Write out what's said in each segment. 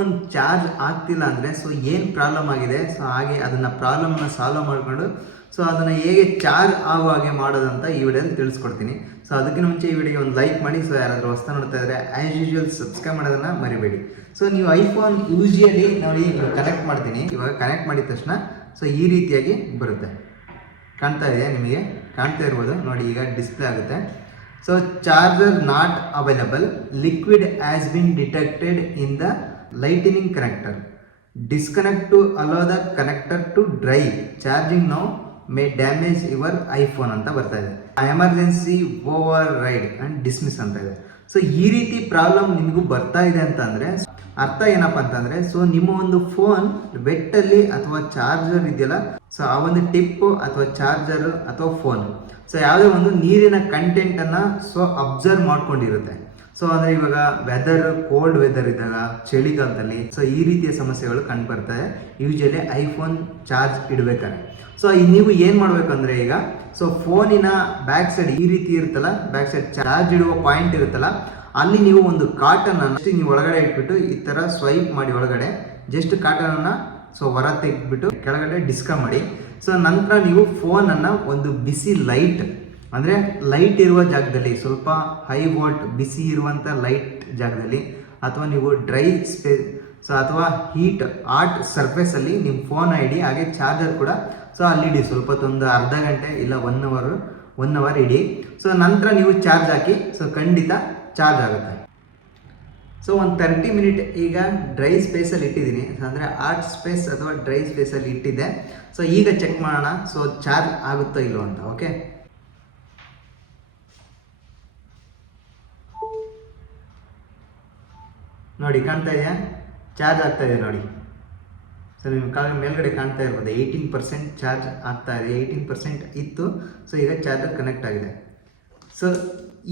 IPhone charge ಆಗ್ತಿಲ್ಲ ಅಂದರೆ so ಏನು ಪ್ರಾಬ್ಲಮ್ ಆಗಿದೆ, ಸೊ ಹಾಗೆ ಅದನ್ನು ಪ್ರಾಬ್ಲಮ್ನ ಸಾಲ್ವ್ ಮಾಡಿಕೊಂಡು ಸೊ ಅದನ್ನು ಹೇಗೆ ಚಾರ್ಜ್ ಆಗೋ ಹಾಗೆ ಮಾಡೋದಂತ ಈ ವಿಡಿಯೋದಲ್ಲಿ ತಿಳಿಸ್ಕೊಡ್ತೀನಿ. ಸೊ ಅದಕ್ಕಿಂತ ಮುಂಚೆ ಈ ವಿಡಿಯೋಗೆ ಒಂದು ಲೈಕ್ ಮಾಡಿ. ಸೊ ಯಾರಾದರೂ ಹೊಸ್ತಾ ನೋಡ್ತಾ ಇದ್ದರೆ ಆ್ಯಸ್ ಯೂಶುವಲ್ ಸಬ್ಸ್ಕ್ರೈಬ್ ಮಾಡೋದನ್ನು ಮರಿಬೇಡಿ. ಸೊ ನೀವು ಐಫೋನ್ ಯೂಶಿಯಲಿ ನೋಡಿ ಕನೆಕ್ಟ್ ಮಾಡ್ತೀನಿ. ಇವಾಗ ಕನೆಕ್ಟ್ ಮಾಡಿದ ತಕ್ಷಣ ಸೊ ಈ ರೀತಿಯಾಗಿ ಬರುತ್ತೆ. ಕಾಣ್ತಾ ಇದೆಯಾ ನಿಮಗೆ? ಕಾಣ್ತಾ ಇರ್ಬೋದು ನೋಡಿ, ಈಗ ಡಿಸ್ಪ್ಲೇ ಆಗುತ್ತೆ. So charger not available, liquid has been detected in the lightning connector, disconnect to allow the connector to drive, charging now may damage your iPhone ಅಂತ ಬರ್ತಾ ಇದೆ. Emergency override and dismiss ಅಂತ ಇದೆ. So ಈ ರೀತಿ problem ನಿಮಗೂ ಬರ್ತಾ ಇದೆ ಅಂತಂದರೆ ಅರ್ಥ ಏನಪ್ಪ ಅಂತಂದರೆ, ಸೊ ನಿಮ್ಮ ಒಂದು ಫೋನ್ ವೆಟ್ಟಲ್ಲಿ ಅಥವಾ ಚಾರ್ಜರ್ ಇದೆಯಲ್ಲ, ಸೊ ಆ ಒಂದು ಟಿಪ್ಪು ಅಥವಾ ಚಾರ್ಜರ್ ಅಥವಾ ಫೋನ್ ಸೊ ಯಾವುದೇ ಒಂದು ನೀರಿನ ಕಂಟೆಂಟನ್ನು ಸೊ ಅಬ್ಸರ್ವ್ ಮಾಡ್ಕೊಂಡಿರುತ್ತೆ. ಸೊ ಅಂದರೆ ಇವಾಗ ವೆದರ್ ಕೋಲ್ಡ್ ವೆದರ್ ಇದ್ದಾಗ ಚಳಿಗಾಲದಲ್ಲಿ ಸೊ ಈ ರೀತಿಯ ಸಮಸ್ಯೆಗಳು ಕಂಡು ಬರ್ತವೆ ಯೂಶಲಿ ಐಫೋನ್ ಚಾರ್ಜ್ ಇಡಬೇಕಾದ್ರೆ. ಸೊ ನೀವು ಏನು ಮಾಡಬೇಕಂದ್ರೆ ಈಗ ಸೊ ಫೋನಿನ ಬ್ಯಾಕ್ ಸೈಡ್ ಈ ರೀತಿ ಇರುತ್ತಲ್ಲ, ಬ್ಯಾಕ್ ಸೈಡ್ ಚಾರ್ಜ್ ಇಡುವ ಪಾಯಿಂಟ್ ಇರುತ್ತಲ್ಲ, ಅಲ್ಲಿ ನೀವು ಒಂದು ಕಾಟನ್ ಅನ್ನು ನೀವು ಒಳಗಡೆ ಇಟ್ಬಿಟ್ಟು ಈ ಥರ ಸ್ವೈಪ್ ಮಾಡಿ ಒಳಗಡೆ ಜಸ್ಟ್ ಕಾಟನನ್ನು ಸೊ ಹೊರ ತೆಗೆದ್ಬಿಟ್ಟು ಕೆಳಗಡೆ ಡಿಸ್ಕನೆಕ್ಟ್ ಮಾಡಿ. ಸೊ ನಂತರ ನೀವು ಫೋನನ್ನು ಒಂದು ಬಿಸಿ ಲೈಟ್ ಅಂದರೆ ಲೈಟ್ ಇರುವ ಜಾಗದಲ್ಲಿ, ಸ್ವಲ್ಪ ಹೈ ವೋಲ್ಟ್ ಬಿಸಿ ಇರುವಂಥ ಲೈಟ್ ಜಾಗದಲ್ಲಿ, ಅಥವಾ ನೀವು ಡ್ರೈ ಸ್ಪೇಸ್ ಸೊ ಅಥವಾ ಹಾಟ್ ಸರ್ಫೇಸಲ್ಲಿ ನಿಮ್ಮ ಫೋನ್ ಇಡಿ, ಹಾಗೆ ಚಾರ್ಜರ್ ಕೂಡ ಸೊ ಅಲ್ಲಿಡಿ. ಸ್ವಲ್ಪ ಒಂದು ಅರ್ಧ ಗಂಟೆ ಇಲ್ಲ ಒನ್ ಅವರ್ ಇಡಿ. ಸೊ ನಂತರ ನೀವು ಚಾರ್ಜ್ ಹಾಕಿ, ಸೊ ಖಂಡಿತ ಚಾರ್ಜ್ ಆಗುತ್ತೆ. ಸೊ ಒಂದು 30 ಮಿನಿಟ್ ಈಗ ಡ್ರೈ ಸ್ಪೇಸಲ್ಲಿ ಇಟ್ಟಿದ್ದೀನಿ, ಅಂದರೆ ಹಾಟ್ ಸ್ಪೇಸ್ ಅಥವಾ ಡ್ರೈ ಸ್ಪೇಸಲ್ಲಿ ಇಟ್ಟಿದ್ದೆ. ಸೊ ಈಗ ಚೆಕ್ ಮಾಡೋಣ ಸೊ ಚಾರ್ಜ್ ಆಗುತ್ತೋ ಇಲ್ಲೋ ಅಂತ. ಓಕೆ, ನೋಡಿ ಕಾಣ್ತಾ ಇದೆಯಾ? ಚಾರ್ಜ್ ಆಗ್ತಾ ಇದೆ ನೋಡಿ. ಸೊ ನಿಮ್ಮ ಮೇಲ್ಗಡೆ ಕಾಣ್ತಾ ಇರ್ಬೋದು 18% ಚಾರ್ಜ್ ಆಗ್ತಾ ಇದೆ. 18% ಇತ್ತು, ಸೊ ಈಗ ಚಾರ್ಜರ್ ಕನೆಕ್ಟ್ ಆಗಿದೆ. ಸೊ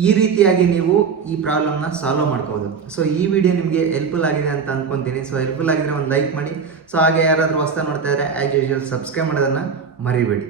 ಈ ರೀತಿಯಾಗಿ ನೀವು ಈ ಪ್ರಾಬ್ಲಮ್ನ ಸಾಲ್ವ್ ಮಾಡ್ಕೋಬೋದು. ಸೊ ಈ ವಿಡಿಯೋ ನಿಮಗೆ ಹೆಲ್ಪ್ಫುಲ್ ಆಗಿದೆ ಅಂತ ಅಂದ್ಕೊತೀನಿ. ಸೊ ಹೆಲ್ಪ್ಫುಲ್ ಆಗಿದ್ರೆ ಒಂದು ಲೈಕ್ ಮಾಡಿ. ಸೊ ಹಾಗೆ ಯಾರಾದರೂ ಹೊಸ್ತಾ ನೋಡ್ತಾ ಇದ್ದರೆ ಆ್ಯಸ್ ಯೂಶುವಲ್ ಸಬ್ಸ್ಕ್ರೈಬ್ ಮಾಡೋದನ್ನು ಮರಿಬೇಡಿ.